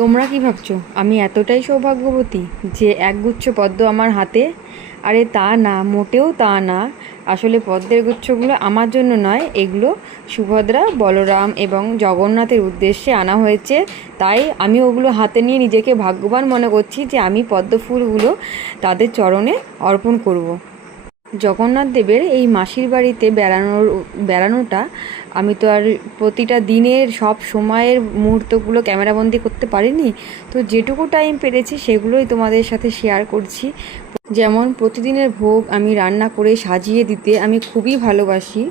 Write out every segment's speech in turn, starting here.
তোমরা কি ভাবছো আমি এতটাই সৌভাগ্যবতী যে একগুচ্ছ পদ্ম আমার হাতে? আরে তা না, মোটেও তা না। আসলে পদ্মের গুচ্ছগুলো আমার জন্য নয়, এগুলো সুভদ্রা, বলরাম এবং জগন্নাথের উদ্দেশ্যে আনা হয়েছে। তাই আমি ওগুলো হাতে নিয়ে নিজেকে ভাগ্যবান মনে করছি যে আমি পদ্ম ফুলগুলো তাদের চরণে অর্পণ করব। জগন্নাথ দেবের এই মাসির বাড়িতে বেড়ানোটা আমি তো আর প্রতিটা দিনের সব সময়ের মুহূর্তগুলো ক্যামেরাবন্দি করতে পারিনি। তো যেটুকু টাইম পেরেছি সেগুলোই তোমাদের সাথে শেয়ার করছি। যেমন প্রতিদিনের ভোগ আমি রান্না করে সাজিয়ে দিতে আমি খুবই ভালোবাসি।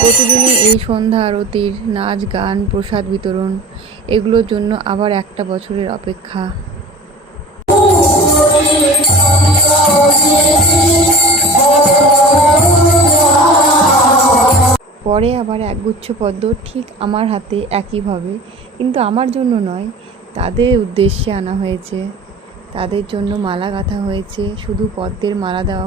প্রতিদিনের এই সন্ধ্যা আরতির নাচ, গান, প্রসাদ বিতরণ, এগুলোর জন্য আবার একটা বছরের অপেক্ষা। পরে আবার একগুচ্ছ পদ্ম ঠিক আমার হাতে একইভাবে, কিন্তু আমার জন্য নয়, তাদের উদ্দেশ্যে আনা হয়েছে। তাদের জন্য মালা গাঁথা হয়েছে, শুধু পদ্মের মালা দেওয়া